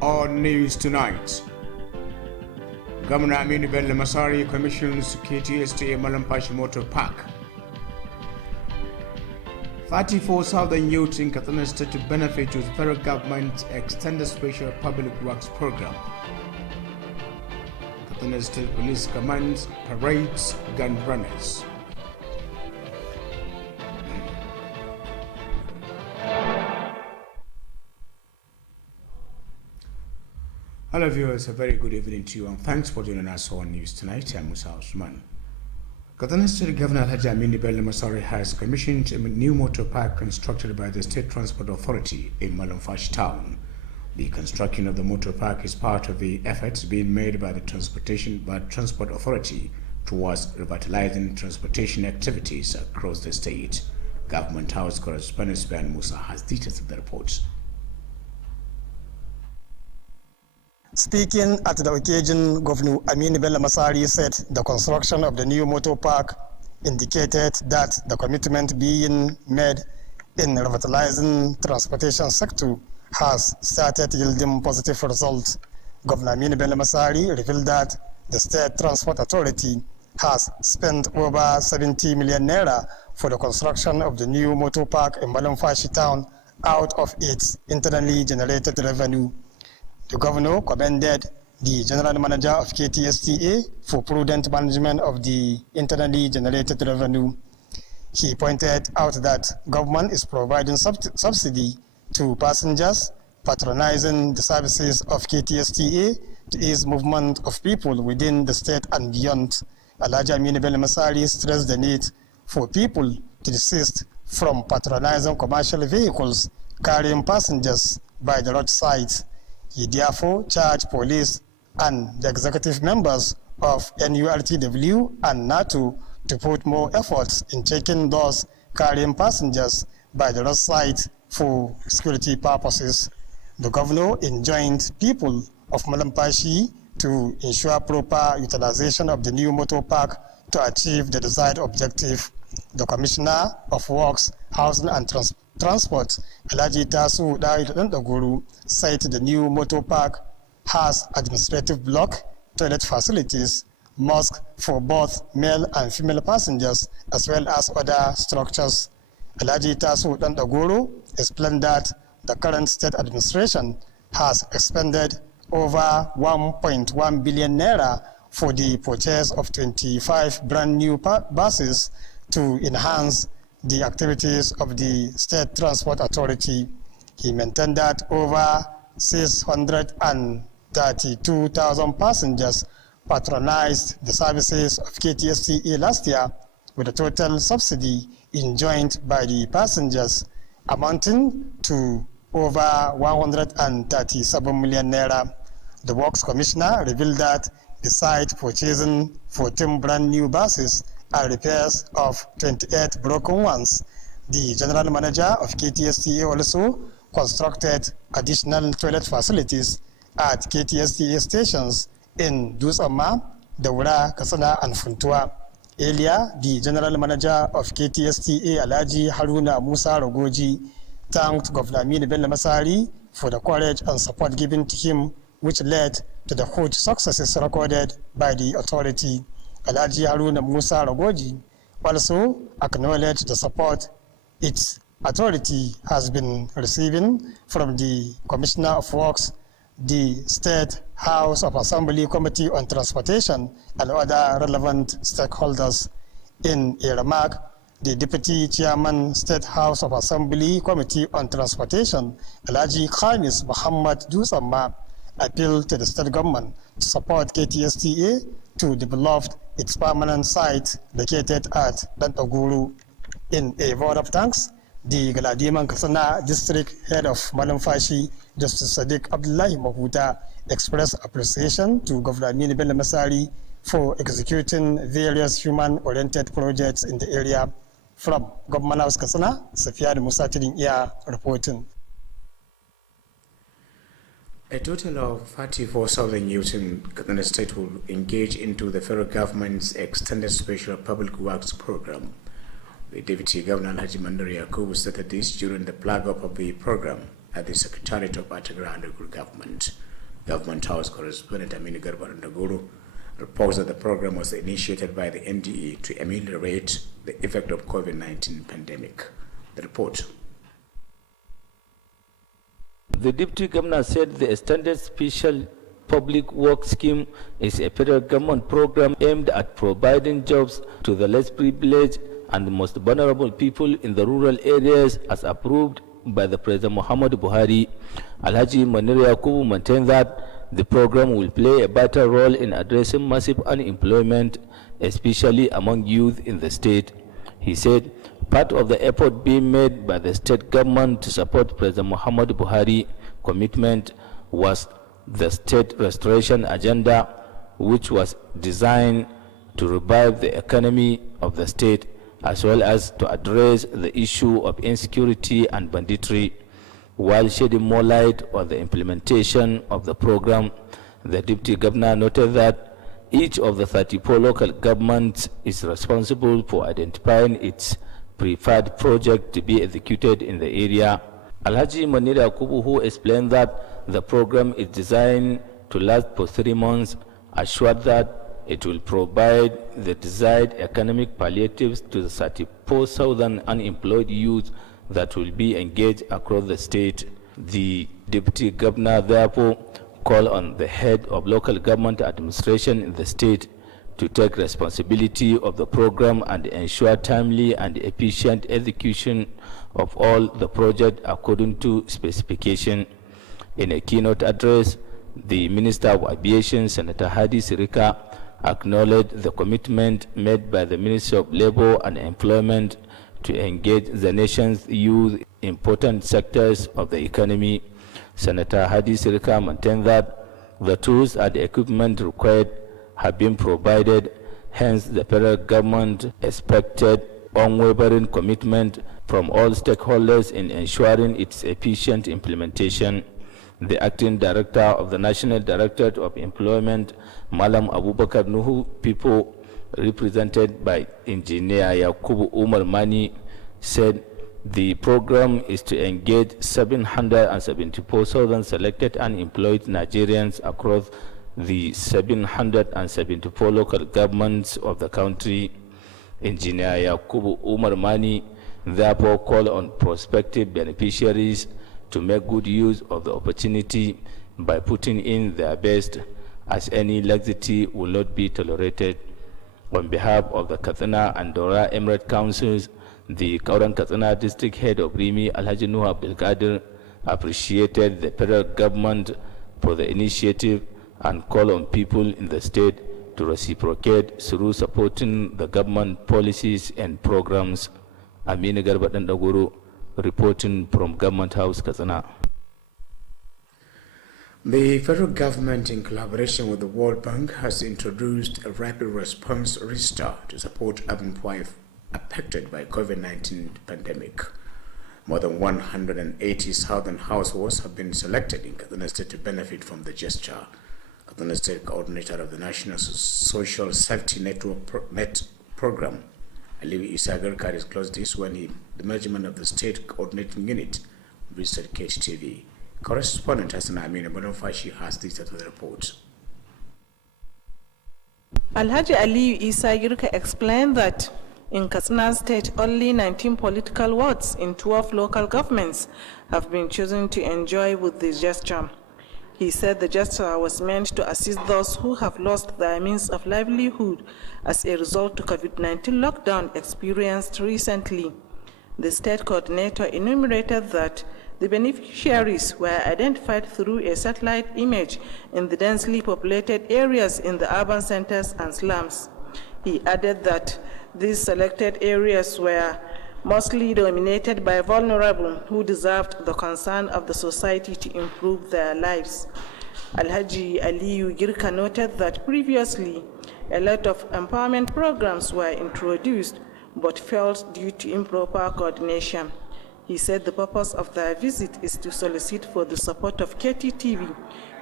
On News Tonight, Governor Aminu Bello Masari commissions Kttv Malampashi Motor Park. 34 Southern youths in Katsina State to benefit with federal government's extended special public works program. Katsina State Police commands parades gun runners. Hello viewers, a very good evening to you and thanks for joining us on News Tonight. I'm Musa Usman. Katsina State Governor Alhaji Aminu Bello Masari has commissioned a new motor park constructed by the State Transport Authority in Malumfashi town. The construction of the motor park is part of the efforts being made by the Transport Authority towards revitalizing transportation activities across the state. Government House correspondent Ben Musa has details of the report. Speaking at the occasion, Governor Aminu Bello Masari said the construction of the new motor park indicated that the commitment being made in revitalizing transportation sector has started yielding positive results. Governor Aminu Bello Masari revealed that the State Transport Authority has spent over 70 million naira for the construction of the new motor park in Malumfashi town out of its internally generated revenue. The governor commended the general manager of KTSTA for prudent management of the internally generated revenue. He pointed out that government is providing subsidy to passengers, patronizing the services of KTSTA to ease movement of people within the state and beyond. Alhaji Aminu Bello Masari stressed the need for people to desist from patronizing commercial vehicles carrying passengers by the roadside. He therefore charged police and the executive members of NURTW and NATO to put more efforts in checking those carrying passengers by the roadside for security purposes. The governor enjoined people of Malumfashi to ensure proper utilization of the new motor park to achieve the desired objective. The Commissioner of Works, Housing and Transport, Alhaji Tasu Daguru, said the new motor park has administrative block, toilet facilities, mosque for both male and female passengers, as well as other structures. Alhaji Tasu Daguru explained that the current state administration has expended over 1.1 billion naira for the purchase of 25 brand new buses to enhance the activities of the State Transport Authority. He maintained that over 632,000 passengers patronized the services of KTSTA last year, with a total subsidy enjoyed by the passengers amounting to over 137 million naira. The Works Commissioner revealed that besides purchasing 14 brand new buses and repairs of 28 broken ones, the General Manager of KTSTA also constructed additional toilet facilities at KTSTA stations in Dusama, Daura, Katsina, and Funtua. Earlier, the General Manager of KTSTA, Alhaji Haruna Musa Rogoji, thanked Governor Aminu Bello Masari for the courage and support given to him, which led to the huge successes recorded by the authority. Alhaji Haruna Musa Rogoji also acknowledged the support its authority has been receiving from the Commissioner of Works, the State House of Assembly Committee on Transportation, and other relevant stakeholders. In a remark, the Deputy Chairman, State House of Assembly Committee on Transportation, Alhaji Khamis Muhammad Dusama, appealed to the state government to support KTSTA to develop its permanent site located at Dantaguru. In a vote of thanks, the Galadiman Katsina District Head of Malumfashi, Justice Sadiq Abdullahi Mahuta, expressed appreciation to Governor Aminu Bello Masari for executing various human-oriented projects in the area. From Government House Katsina, Safiya Musa Tidin Iya reporting. A total of 34,000 youth in Katsina State will engage into the federal government's extended special public works program. The Deputy Governor Alhaji Mandari Yakubu stated this during the plug-up of the program at the Secretariat of Atagra Local Government. Government House correspondent Aminu Garba Ndaguru reports that the program was initiated by the NDE to ameliorate the effect of COVID-19 pandemic. The report. The Deputy Governor said the extended special public work scheme is a federal government program aimed at providing jobs to the less privileged and the most vulnerable people in the rural areas as approved by the President Muhammad Buhari. Alhaji Manir Yakubu maintained that the program will play a vital role in addressing massive unemployment, especially among youth in the state. He said part of the effort being made by the state government to support President Muhammad Buhari commitment was the state restoration agenda, which was designed to revive the economy of the state, as well as to address the issue of insecurity and banditry. While shedding more light on the implementation of the program, the Deputy Governor noted that each of the 34 local governments is responsible for identifying its preferred project to be executed in the area. Alhaji Manir Yakubu, who explained that the program is designed to last for 3 months, assured that it will provide the desired economic palliatives to the 34,000 unemployed youth that will be engaged across the state. The Deputy Governor therefore called on the head of local government administration in the state to take responsibility of the program and ensure timely and efficient execution of all the project according to specification. In a keynote address, the Minister of Aviation, Senator Hadi Sirika, acknowledged the commitment made by the Ministry of Labor and Employment to engage the nation's youth in important sectors of the economy. Senator Hadi Sirika maintained that the tools and the equipment required have been provided, hence the federal government expected unwavering commitment from all stakeholders in ensuring its efficient implementation. The acting director of the National Directorate of Employment, Malam Abubakar Nuhu Pipo, represented by Engineer Yakubu Umar Mani, said the program is to engage 774,000 selected unemployed Nigerians across the 774 local governments of the country. Engineer Yakubu Umar Mani therefore called on prospective beneficiaries to make good use of the opportunity by putting in their best, as any laxity will not be tolerated. On behalf of the Katsina and Dora Emirate Councils, the Kauran Katsina District Head of Rimi, Alhaji Nuh Abdelkader, appreciated the federal government for the initiative and called on people in the state to reciprocate through supporting the government policies and programs. Aminu Garba Dandaguru, reporting from Government House, Katsina. The federal government, in collaboration with the World Bank, has introduced a rapid response register to support unemployed affected by COVID-19 pandemic. More than 180,000 households have been selected in Katsina State to benefit from the gesture. Katsina State Coordinator of the National Social Safety Net Program, Aliwi Isagarkar, disclosed this when the management of the state coordinating unit visited Kttv. Correspondent Hassan Amin Bonofashi has this at the report. Alhaji Aliyu Isa Girka explained that in Katsina State, only 19 political wards in 12 local governments have been chosen to enjoy with this gesture. He said the gesture was meant to assist those who have lost their means of livelihood as a result of COVID-19 lockdown experienced recently. The state coordinator enumerated that the beneficiaries were identified through a satellite image in the densely populated areas in the urban centers and slums. He added that these selected areas were mostly dominated by vulnerable who deserved the concern of the society to improve their lives. Alhaji Aliyu Girka noted that previously a lot of empowerment programs were introduced but failed due to improper coordination. He said the purpose of their visit is to solicit for the support of Kttv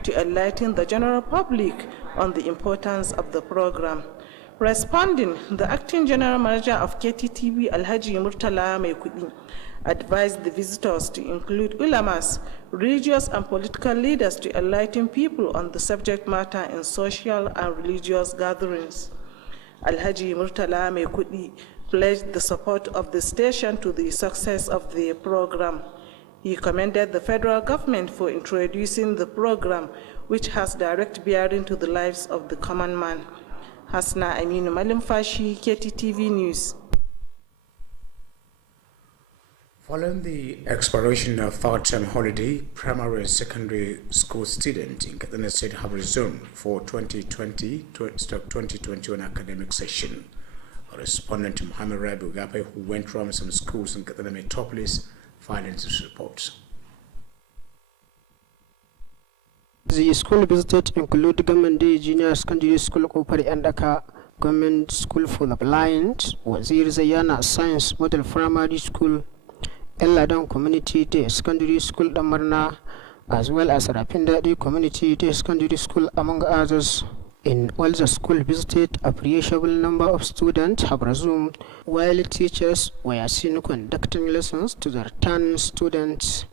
to enlighten the general public on the importance of the program. Responding, the acting general manager of Kttv, Alhaji Murtala Mekudi, advised the visitors to include ulamas, religious and political leaders to enlighten people on the subject matter in social and religious gatherings. Alhaji Murtala Mekudi pledged the support of the station to the success of the program. He commended the federal government for introducing the program, which has direct bearing to the lives of the common man. Hasna Aminu Malimfashi, Kttv News. Following the expiration of third-term holiday, primary and secondary school students in Kttv State have resumed for 2020-2021 academic session. Correspondent Mohammed Rabi Ugape, who went around some schools in Kttv Metropolis, filed his reports. The school visited include Government Junior Secondary School Kopari Andaka, Government School for the Blind, Wazir Zayana Science Model Primary School, Eladon Community Day Secondary School Damarna, as well as Rapinda Day Community Day Secondary School, among others. In all the school visited, a appreciable number of students have resumed, while teachers were seen conducting lessons to the return students.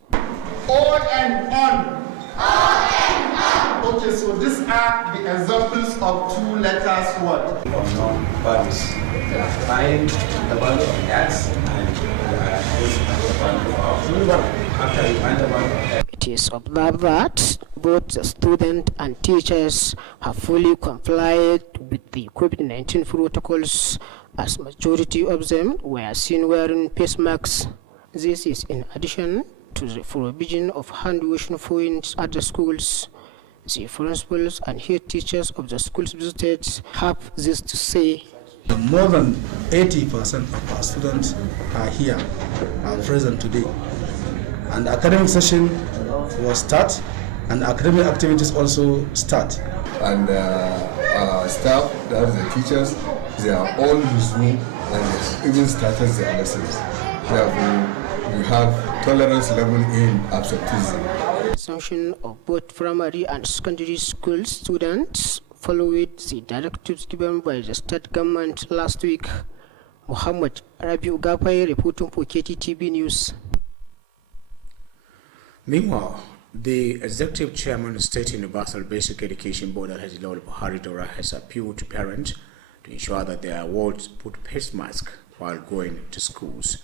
On and on. Okay, so these are the examples of two letters what? Unknown values. Find the value of x and after you find the value of x. It is observed that both the student and teachers have fully complied with the COVID-19 protocols, as majority of them were seen wearing face masks. This is in addition to the provision of hand-washing points at the schools. The principals and head teachers of the schools visited have this to say. More than 80% of our students are here, are present today. And the academic session will start, and academic activities also start. And our staff, that is the teachers, they are all resumed and they even started their lessons. Therefore, we have tolerance level in absenteeism. Sanction of both primary and secondary school students followed the directives given by the state government last week. Muhammad Rabi Ugapai reporting for Kttv News. Meanwhile, the executive chairman of State Universal Basic Education Board, Alhaji Lawal Buhari Dora, has appealed to parents to ensure that their wards put face masks while going to schools.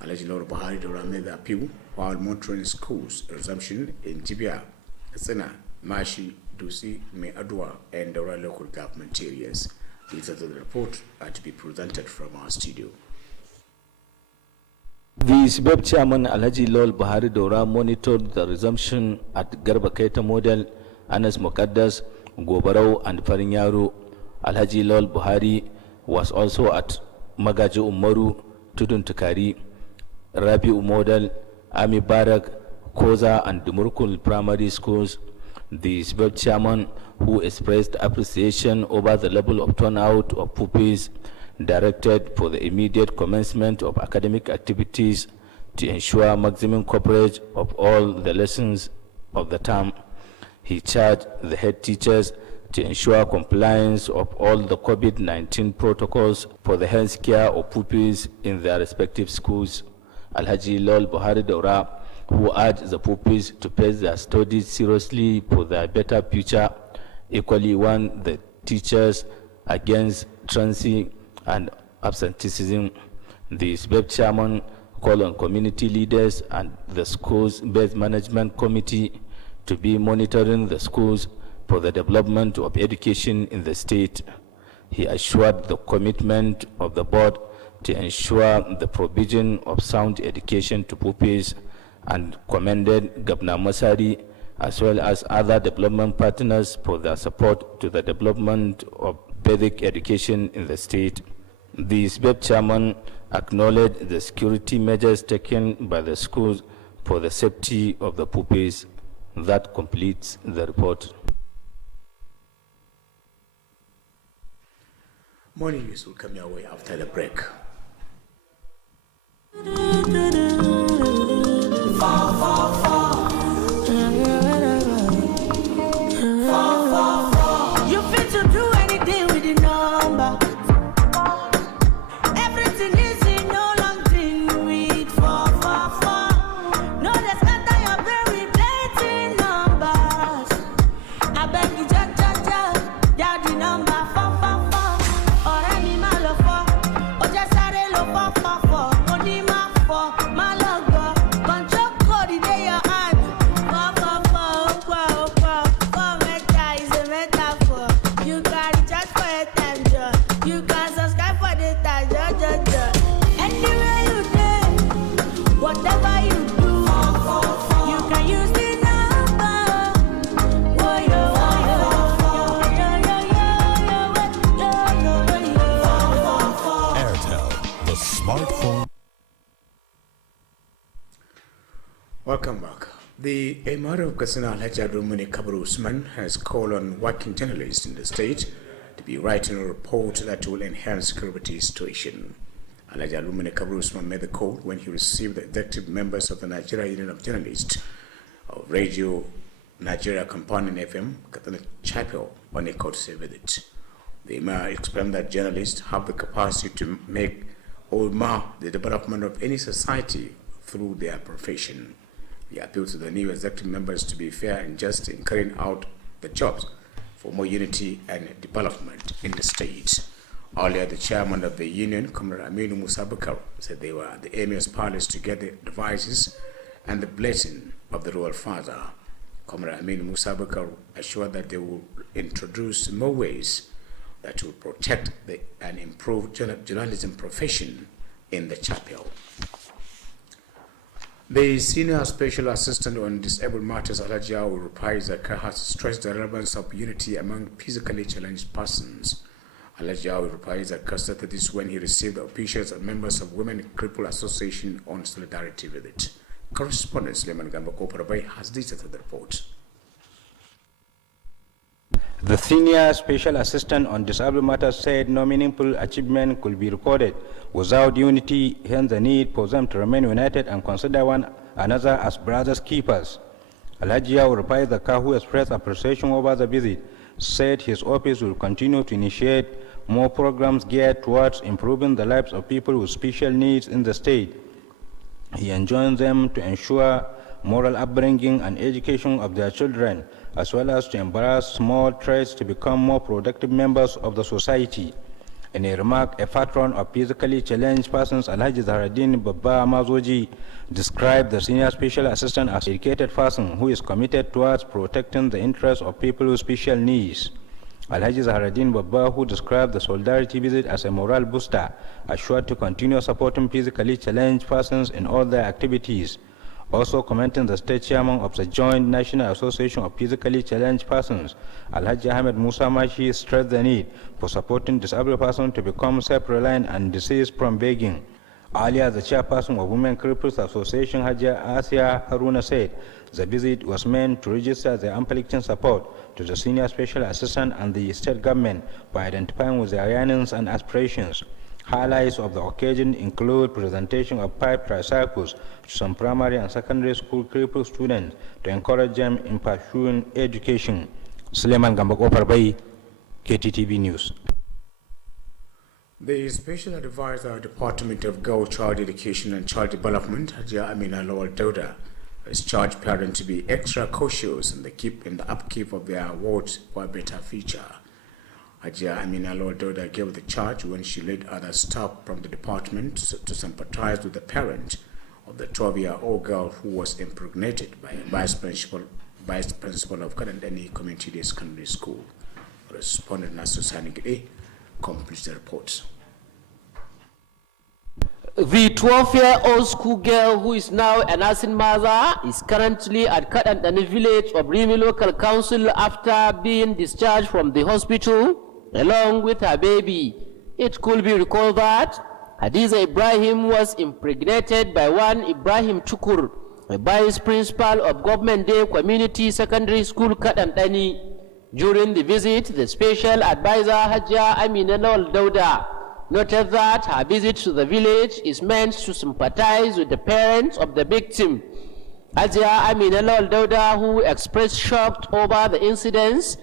Alhaji Lawal Buhari Dora made the appeal while monitoring schools resumption in Jibia, Katsina, Mashi, Dusi, Meadua, and Dora local government areas. Details of the report are to be presented from our studio. The SBEP chairman Alhaji Lawal Buhari Dora monitored the resumption at Garba Keita Model, Anas Mokaddas, Gobarau, and Farinyaru. Alhaji Lawal Buhari was also at Magaji Umaru, Tudun Tukari, Rabi Model, Ami Barak, Koza, and Dumurkul primary schools. The SBEP chairman, who expressed appreciation over the level of turnout of pupils, directed for the immediate commencement of academic activities to ensure maximum coverage of all the lessons of the term. He charged the head teachers to ensure compliance of all the COVID-19 protocols for the health care of pupils in their respective schools. Alhaji Lawal Buhari Dora, who urged the pupils to face their studies seriously for their better future, equally warned the teachers against truancy and absenteeism. The SBEP chairman called on community leaders and the school's base management committee to be monitoring the schools for the development of education in the state. He assured the commitment of the board to ensure the provision of sound education to pupils and commended Governor Masari as well as other development partners for their support to the development of basic education in the state. The SBEP chairman acknowledged the security measures taken by the schools for the safety of the pupils. That completes the report. Morning news will come your way after the break. Welcome back. The Emir of Katsina Alhaji Abdulmuni Kabir Usman has called on working journalists in the state to be writing a report that will enhance security situation. Alhaji Abdulmuni Kabir Usman made the call when he received the executive members of the Nigeria Union of Journalists of Radio Nigeria Companion FM, Katsina Chapel, on a courtesy visit. The Emir explained that journalists have the capacity to make or mar the development of any society through their profession. He appealed to the new executive members to be fair and just in carrying out the jobs for more unity and development in the state. Earlier, the chairman of the union, Comrade Aminu Musa Bakar, said they were at the Emir's palace to get the devices and the blessing of the royal father. Comrade Aminu Musa Bakar assured that they will introduce more ways that will protect and improve journalism profession in the chapel. The Senior Special Assistant on Disabled Matters, Alhaji Rupai Zakar, has stressed the relevance of unity among physically challenged persons. Alhaji Rupai Zakar stated this when he received the officials and members of Women Cripple Association on solidarity visit. Correspondent Suleiman Gambako Parabai has detailed the report. The Senior Special Assistant on Disabled Matters said no meaningful achievement could be recorded without unity, hence the need for them to remain united and consider one another as brothers keepers. Alhaji Rupai Zakar, who expressed appreciation over the visit, said his office will continue to initiate more programs geared towards improving the lives of people with special needs in the state. He enjoined them to ensure moral upbringing and education of their children, as well as to embrace small trades to become more productive members of the society. In a remark, a patron of physically challenged persons, Alhaji Zahraddin Baba Mazoji, described the Senior Special Assistant as an educated person who is committed towards protecting the interests of people with special needs. Alhaji Zahraddin Baba, who described the solidarity visit as a morale booster, assured to continue supporting physically challenged persons in all their activities. Also commenting the state chairman of the Joint National Association of Physically Challenged Persons, Alhaji Ahmed Musa Mashi, stressed the need for supporting disabled persons to become self-reliant and desist from begging. Earlier, the chairperson of Women Cripples Association, Hajia Asia Haruna, said the visit was meant to register their unflinching support to the Senior Special Assistant and the state government by identifying with their yearnings and aspirations. Highlights of the occasion include presentation of 5 tricycles to some primary and secondary school crippled students to encourage them in pursuing education. Suleiman Gambako Parbai, Kttv News. The Special Advisor, Department of Girl Child Education and Child Development, Hajia Amina Lawal Dauda, has charged parents to be extra cautious in the upkeep of their wards for a better future. Hajia Amina Lawal Dauda gave the charge when she led other staff from the department to sympathize with the parent of the 12-year-old girl who was impregnated by a vice principal of Kadandani Community Day Secondary School. Correspondent Nasu Sanigide completes the report. The 12-year-old schoolgirl, who is now a nursing mother, is currently at Kadandani village of Rimi Local Council after being discharged from the hospital along with her baby. It could be recalled that Hadiza Ibrahim was impregnated by one Ibrahim Chukur, a vice principal of Government Day Community Secondary School Kadandani. During the visit, the special advisor Hajia Amina Lawal Dauda noted that her visit to the village is meant to sympathize with the parents of the victim. Hajia Amina Lawal Dauda, who expressed shock over the incidents,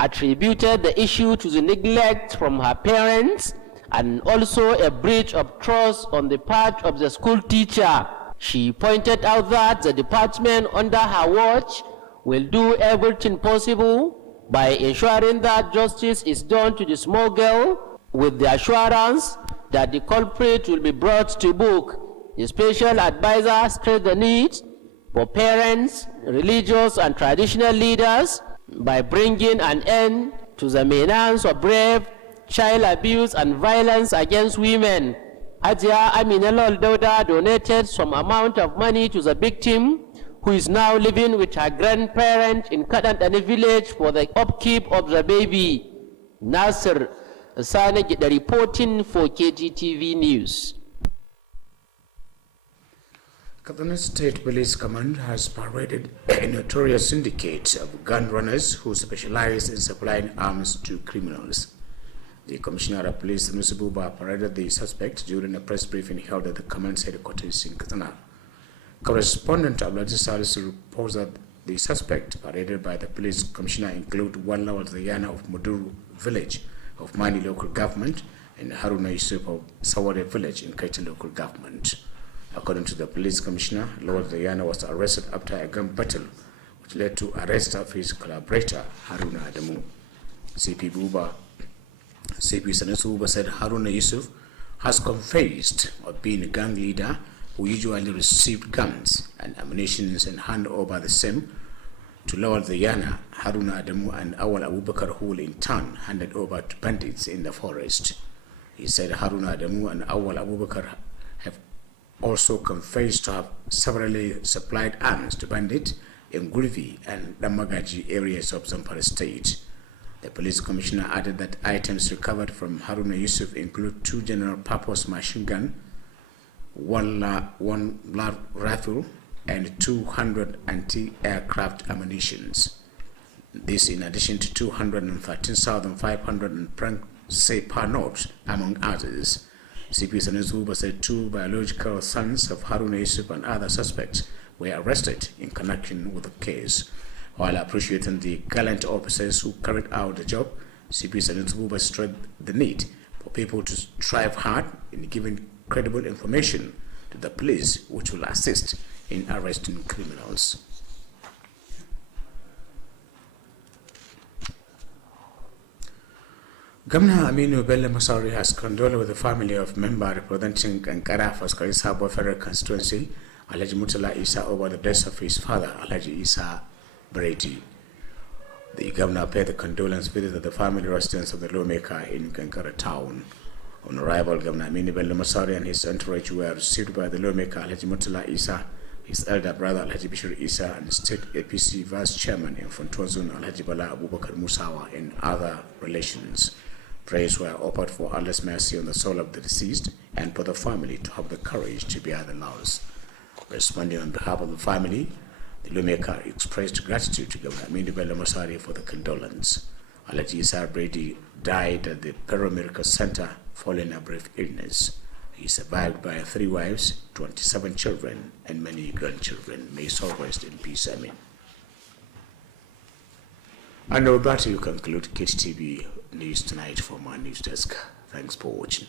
attributed the issue to the neglect from her parents and also a breach of trust on the part of the school teacher. She pointed out that the department under her watch will do everything possible by ensuring that justice is done to the small girl, with the assurance that the culprit will be brought to book. The special advisor stressed the need for parents, religious and traditional leaders by bringing an end to the menace of rape, child abuse and violence against women. Hajia Amina Lawal Dauda donated some amount of money to the victim, who is now living with her grandparents in Kadandani village for the upkeep of the baby. Nasir Sanagida reporting for KGTV News. Kttv State Police Command has paraded a notorious syndicate of gun runners who specialize in supplying arms to criminals. The Commissioner of Police, Mr. Buba, paraded the suspect during a press briefing held at the command's headquarters in Kttv. Correspondent Abdulaziz Salisu reports that the suspect paraded by the police commissioner include Wallawal Zayana of Muduru village of Mani local government and Haruna Yusuf of Sawade village in Kttv local government. According to the police commissioner, Lord Zayana was arrested after a gun battle, which led to arrest of his collaborator, Haruna Adamu. CP Sanusi Buba said Haruna Yusuf has confessed of being a gang leader who usually received guns and ammunition and hand over the same to Lord Zayana, Haruna Adamu, and Awal Abubakar, who will in turn handed over to bandits in the forest. He said Haruna Adamu and Awal Abubakar have also confessed to have severally supplied arms to bandits in Gurvi and Damagaji areas of Zamfara state. The police commissioner added that items recovered from Haruna Yusuf include 2 general-purpose machine guns, one rifle, and 200 anti-aircraft ammunitions. This in addition to 213,500 franc CFA notes, among others. CP Sanusi said 2 biological sons of Haruna Yusuf and other suspects were arrested in connection with the case. While appreciating the gallant officers who carried out the job, CP Sanusi stressed the need for people to strive hard in giving credible information to the police, which will assist in arresting criminals. Governor Aminu Bello Masari has condoled with the family of member representing Kankara for Sabo Federal Constituency, Alhaji Mutala Isa, over the death of his father, Alhaji Isa Brady. The governor paid the condolence visit to the family residence of the lawmaker in Kankara town. On arrival, Governor Aminu Bello Masari and his entourage were received by the lawmaker, Alhaji Mutala Isa, his elder brother, Alhaji Bishir Isa, and State APC Vice Chairman in Fontozun, Alhaji Bala Abubakar Musawa, and other relations. Prayers were offered for Allah's mercy on the soul of the deceased and for the family to have the courage to bear the loss. Responding on behalf of the family, the lawmaker expressed gratitude to Governor Aminu Bello Masari for the condolence. Alhaji Isa Brady died at the Paramedical Center following a brief illness. He is survived by 3 wives, 27 children, and many grandchildren. May his soul rest in peace. Amen. And with that, you conclude Kttv News Tonight from our news desk. Thanks for watching.